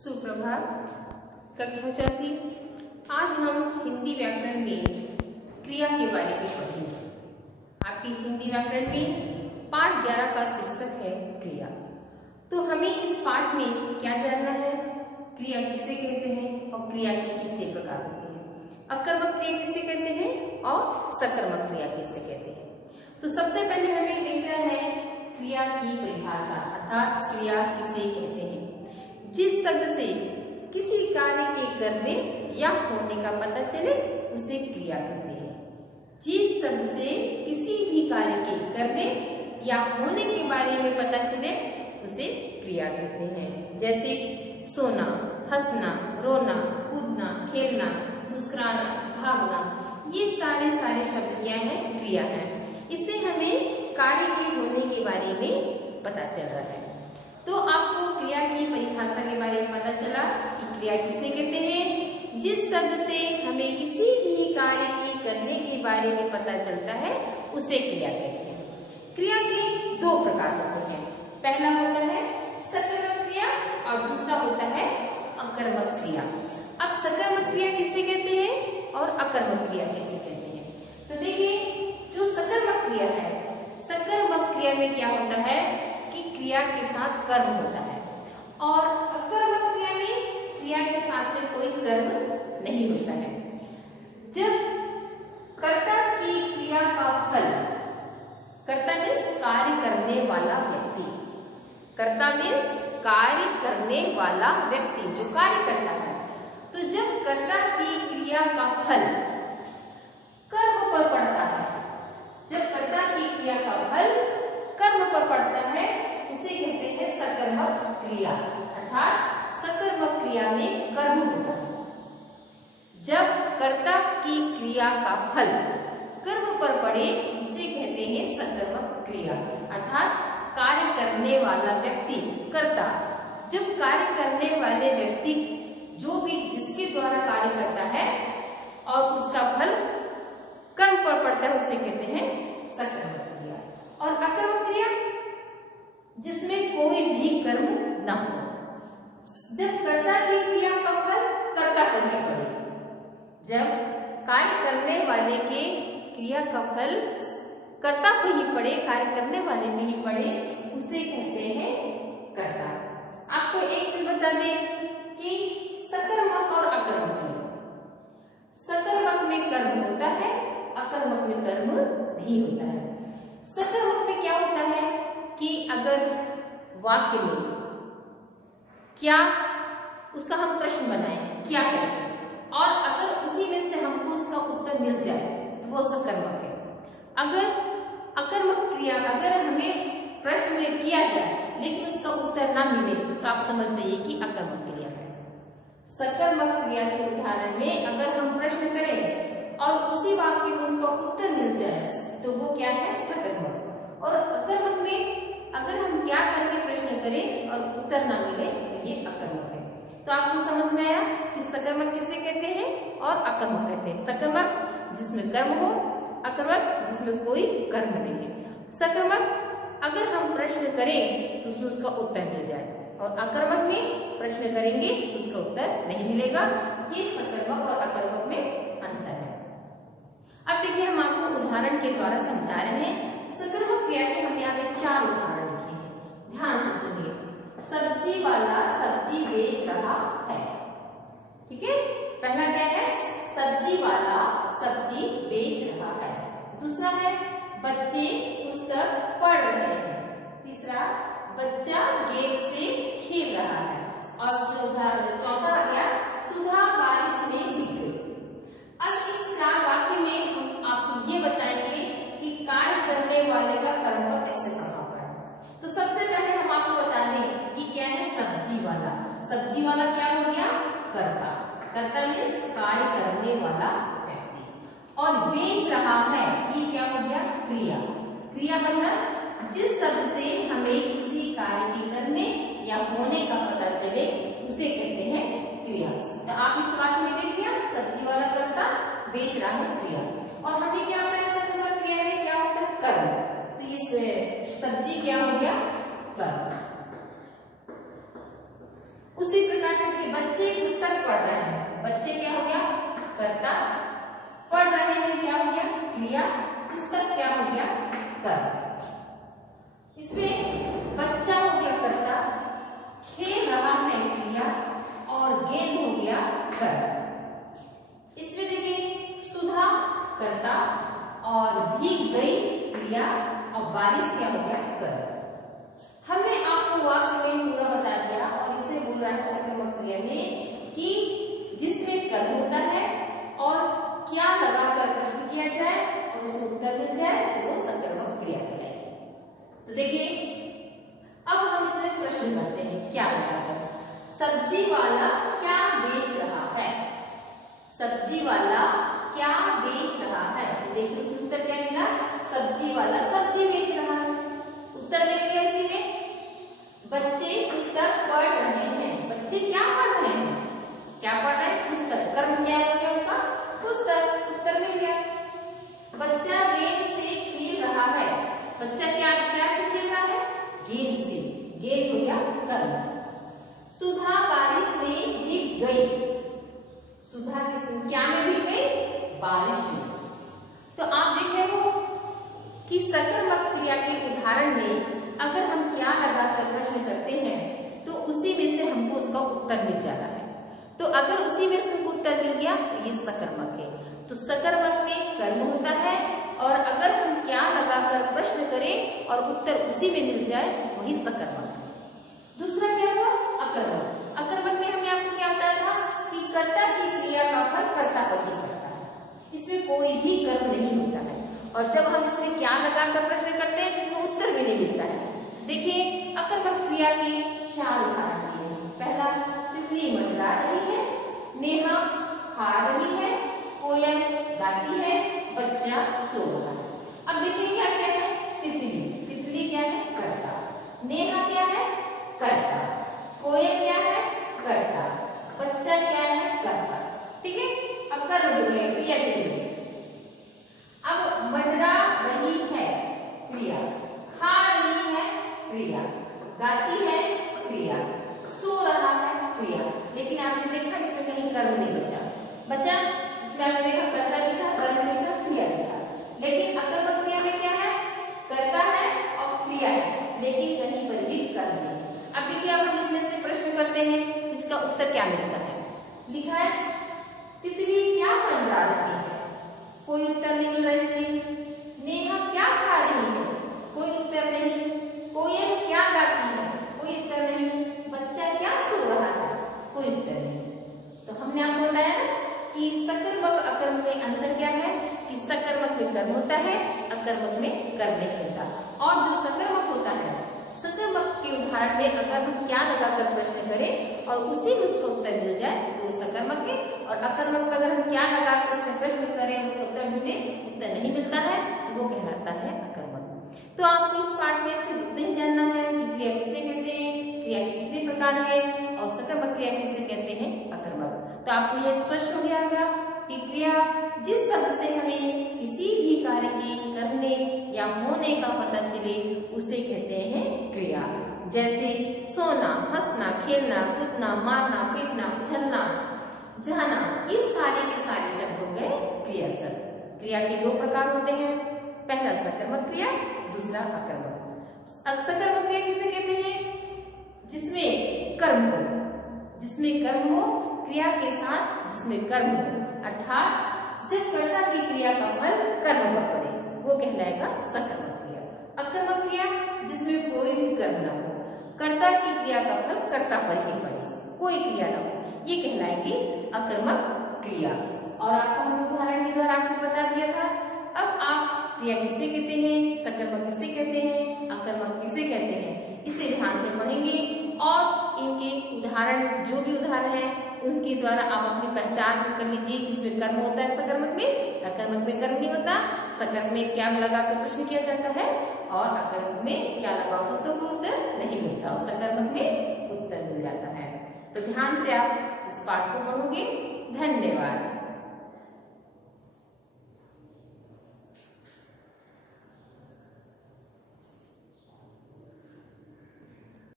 सुप्रभात। कक्षा चौथी। आज हम हिंदी व्याकरण में क्रिया के बारे में पढ़ेंगे। आपकी हिंदी व्याकरण में पाठ 11 का शीर्षक है क्रिया। तो हमें इस पाठ में क्या जानना है? क्रिया किसे कहते हैं और क्रिया के कितने प्रकार होते हैं, अकर्मक क्रिया किसे कहते हैं और सकर्मक क्रिया किसे कहते हैं। तो सबसे पहले हमें देखना है क्रिया की परिभाषा, अर्थात क्रिया किसे कहते हैं। जिस शब्द से किसी कार्य के करने या होने का पता चले उसे क्रिया कहते हैं। जिस शब्द से किसी भी कार्य के करने या होने के बारे में पता चले उसे क्रिया कहते हैं। जैसे सोना, हंसना, रोना, कूदना, खेलना, मुस्कुराना, भागना, ये सारे शब्द क्या है? क्रिया है। इससे हमें कार्य के होने के बारे में पता चल रहा है। तो आपको क्रिया की परिभाषा के बारे में पता चला कि क्रिया किसे कहते हैं। जिस शब्द से हमें किसी भी कार्य के करने के बारे में पता चलता है उसे क्रिया कहते हैं। क्रिया के दो प्रकार होते हैं। पहला होता है सकर्मक क्रिया और दूसरा होता है अकर्मक क्रिया। अब सकर्मक क्रिया किसे कहते हैं और अकर्मक क्रिया किसे कहते हैं? तो देखिए, जो सकर्मक क्रिया है, सकर्मक क्रिया में क्या होता है कि क्रिया के साथ कर्म होता है, और अकर्मक क्रिया में क्रिया के साथ में कोई कर्म नहीं होता है। जब कर्ता की क्रिया का फल, कर्ता मीन्स कार्य करने वाला व्यक्ति, कर्ता मीन्स कार्य करने वाला व्यक्ति जो कार्य करता है, तो जब कर्ता की क्रिया का फल कर्म पर पड़ता है, जब कर्ता की क्रिया का फल कर्म पर पड़ता है उसे कहते हैं सकर्मक क्रिया, अर्थात सकर्मक क्रिया में कर्म होता है। जब कर्ता की क्रिया का फल कर्म पर पड़े उसे कहते हैं सकर्मक क्रिया, अर्थात कार्य करने वाला व्यक्ति, कर्ता। जब कार्य करने वाले व्यक्ति जो भी जिसके द्वारा कार्य करता है और उसका फल कर्म पर पड़ता है उसे कहते हैं सकर्मक क्रिया। और अकर्मक क्रिया जिसमें कोई भी कर्म न हो, जब कर्ता की क्रिया का फल कर्ता पर ही पड़े, जब कार्य करने वाले के क्रिया का फल कर्ता पे ही पड़े, कार्य करने वाले में ही पड़े, उसे कहते हैं कर्ता। आपको एक चीज बता दें कि सकर्मक और अकर्मक में, सकर्मक में कर्म होता है, अकर्मक में कर्म नहीं होता है। सकर्मक में क्या होता है कि अगर वाक्य में क्या, उसका हम प्रश्न बनाएं क्या करें, और अगर उसी में से हमको उसका उत्तर मिल जाए तो वो सकर्मक है। अगर अकर्मक क्रिया, अगर हमें प्रश्न किया जाए लेकिन उसका उत्तर ना मिले तो आप समझ जाइए कि अकर्मक क्रिया है। सकर्मक क्रिया के उदाहरण में अगर हम प्रश्न करें और उसी वाक्य में उसका उत्तर मिल जाए तो वो क्या है? सकर्मक। और अकर्मक में अगर हम क्या करके प्रश्न करें और उत्तर ना मिले तो ये अकर्मक है। तो आपको समझ में आया कि सकर्मक किसे कहते हैं और अकर्मक कहते हैं। सकर्मक जिसमें कर्म हो, अकर्मक जिसमें कोई कर्म नहीं है। सकर्मक अगर हम प्रश्न करें तो उसमें उसका उत्तर मिल जाए, और अकर्मक में प्रश्न करेंगे तो उसका उत्तर नहीं मिलेगा। ये सकर्मक और अकर्मक में अंतर है। अब देखिए, हम आपको उदाहरण के द्वारा समझा रहे हैं। सकर्मक क्रिया के हम यहाँ पे 4 उदाहरण लिखे हैं, ध्यान से सुनिए। सब्जी वाला सब्जी बेच रहा है, ठीक है। पहला क्या है? सब्जी वाला सब्जी बेच रहा है। दूसरा है बच्चे पुस्तक पढ़ रहे हैं। तीसरा बच्चा गेंद से खेल रहा है। और चौथा आ गया सुधा बारिश में भीग गई। अब इस 4 वाक्य में हम आपको ये बताएंगे कि कार्य करने वाले का कर्म पर कैसे प्रभाव पड़ा। तो सबसे पहले हम आपको बता दें कि क्या है सब्जी वाला। सब्जी वाला क्या हो गया? कर्ता। कर्ता मीन्स कार्य करने वाला व्यक्ति। और बेच रहा है, ये क्या हो गया? क्रिया। क्रिया मतलब जिस शब्द से हमें किसी कार्य के करने या होने का पता चले उसे कहते हैं क्रिया। तो आप इस वाक्य में देख लिया, सब्जी वाला कर्ता, बेच रहा है क्रिया। और हमें क्या होता है सकर्मक क्रिया में? क्या होता है? कर्म। तो ये सब्जी क्या हो गया? कर्म। उसी प्रकार से बच्चे पुस्तक पढ़ रहे हैं, बच्चे क्या हो गया कर्ता, पढ़ रहे हैं क्या हो गया क्रिया, पुस्तक क्या हो गया कर। इसमें बच्चा हो गया कर्ता, खेल रहा है क्रिया और गेंद हो गया कर। इसमें देखिए सुधा कर्ता और भीग गई क्रिया और बारिश क्या हो गया कर। हमने आपको वाक्य में पूरा बता दिया और इसे बोल रहा है सकर्मक क्रिया में कि जिसमें कर्म होता है और क्या लगाकर प्रश्न किया जाए और उसको उत्तर मिल जाए तो वो सकर्मक क्रिया कहलाएगी। तो देखिए अब हम इसे प्रश्न करते हैं क्या लगाकर, सब्जी वाला क्या बेच रहा है, सब्जी वाला क्या बेच रहा है। तो देखिए उसमें उत्तर क्या मिला, सब्जी वाला सब्जी बेच रहा है। उत्तर मिल गया इसी में। बच्चे पुस्तक पढ़ रहे हैं, बच्चे क्या पढ़ रहे हैं, क्या पढ़ रहे हैं पुस्तक, कर्म क्या हो गया उनका पुस्तक, उत्तर मिल गया। बच्चा गेंद से खेल रहा है, बच्चा क्या क्या से खेल रहा है गेंद से, गेंद हो गया कर्म। सुधा बारिश में भीग गई, सुधा किस क्या में भीग गई बारिश में। तो आप देख रहे हो कि सकर्मक क्रिया के उदाहरण में अगर हम क्या लगाकर प्रश्न करते हैं तो उसी में से हमको उसका उत्तर मिल जाता है। तो अगर उसी में से हमको उत्तर मिल गया तो ये सकर्मक है। तो सकर्मक में कर्म होता है और अगर हम क्या लगाकर प्रश्न करें और उत्तर उसी में मिल जाए वही सकर्मक है। दूसरा क्या हुआ अकर्मक। अकर्मक में हमने आपको क्या बताया था कि कर्ता की क्रिया का फल कर्ता पर ही पड़ता है, इसमें कोई भी कर्म नहीं होता है। और जब हम इसमें क्या लगाकर प्रश्न करते हैं जिसमें उत्तर भी नहीं मिलता है। देखिए अकर्मक क्रिया की 4 उदाहरण दिए हैं। पहला तितली मंडरा रही है, नेहा खा रही है, कोयल गाती है, बच्चा सो रहा है। अब देखिए क्या क्या है, तितली, तितली क्या है कर्ता, नेहा क्या है कर्ता, कोयल क्या है कर्ता, बच्चा क्या है कर्ता। ठीक है, अब कर्म हो गया क्रिया के लिए। अब मंडरा रही है क्रिया, खा रही है क्रिया, गाती है क्रिया, सो रहा है क्रिया। लेकिन आपने देखा इसमें कहीं कर्म नहीं बचा, बचा इसमें आपने देखा कर्ता भी था, कर्म भी था, क्रिया भी था। लेकिन अकर्मक क्रिया में क्या है कर्ता है और क्रिया है लेकिन कहीं पर भी कर्म नहीं। अब देखिए अब हम इसमें से प्रश्न करते हैं इसका उत्तर क्या मिलता है। लिखा है तितली क्या मंडरा रही है, कोई उत्तर नहीं मिल रहा इसमें। नेहा क्या खा रही है, कोई उत्तर नहीं। कोयल क्या गाती है, कोई उत्तर नहीं। बच्चा क्या सो रहा है, कोई उत्तर नहीं। तो हमने आपको बताया ना कि सकर्मक अकर्मक में अंतर क्या है कि सकर्मक में कर्म होता है, अकर्मक में कर्म नहीं होता। और जो सकर्मक होता है सकर्मक के उदाहरण में अगर हम क्या लगाकर प्रश्न करें और उसी में उसका उत्तर मिल जाए तो वो सकर्मक है। और अकर्मक में अगर हम क्या लगाकर उसमें प्रश्न करें उसका उत्तर ढूंढे उत्तर नहीं मिलता है तो वो कहलाता है अकर्मक। तो आपको इस पाठ में से इतना ही जानना है कि क्रिया किसे कहते हैं, क्रिया के कितने प्रकार है और सकर्मक क्रिया किसे कहते हैं अकर्मक। तो आपको यह स्पष्ट हो गया होगा कि क्रिया जिस शब्द से हमें किसी भी कार्य के करने या होने का पता चले उसे कहते हैं क्रिया। जैसे सोना, हंसना, खेलना, कूदना, मारना, पीटना, उछलना, जाना, इस सारे के सारे शब्द हो गए क्रिया शब्द। क्रिया के 2 प्रकार होते हैं, पहला सकर्मक क्रिया, दूसरा अकर्मक। सकर्मक क्रिया किसे कहते हैं जिसमें कर्म हो, जिसमें कर्म हो, क्रिया के साथ जिसमें कर्म हो, अर्थात जब कर्ता की क्रिया का फल कर्म पर पड़े वो कहलाएगा सकर्मक क्रिया। अकर्मक क्रिया जिसमें कोई भी कर्म न हो, कर्ता की क्रिया का फल कर्ता पर ही पड़े, कोई क्रिया न हो, ये कहलाएगी अकर्मक क्रिया। और आपको हम उदाहरण के द्वारा आपको बता दिया था। अब आप क्रिया किसे कहते हैं, सकर्मक किसे कहते हैं, अकर्मक किसे कहते हैं, इसे ध्यान से पढ़ेंगे और इनके उदाहरण जो भी उदाहरण है उसके द्वारा आप अपनी पहचान कर लीजिए किसमें कर्म होता है सकर्मक में, अकर्मक में कर्म नहीं होता। सकर्मक में क्या लगाकर प्रश्न किया जाता है और अकर्मक में क्या लगाओ तो उसको उत्तर नहीं मिलता और सकर्मक में उत्तर मिल जाता है। तो ध्यान से आप इस पाठ को पढ़ोगे। धन्यवाद।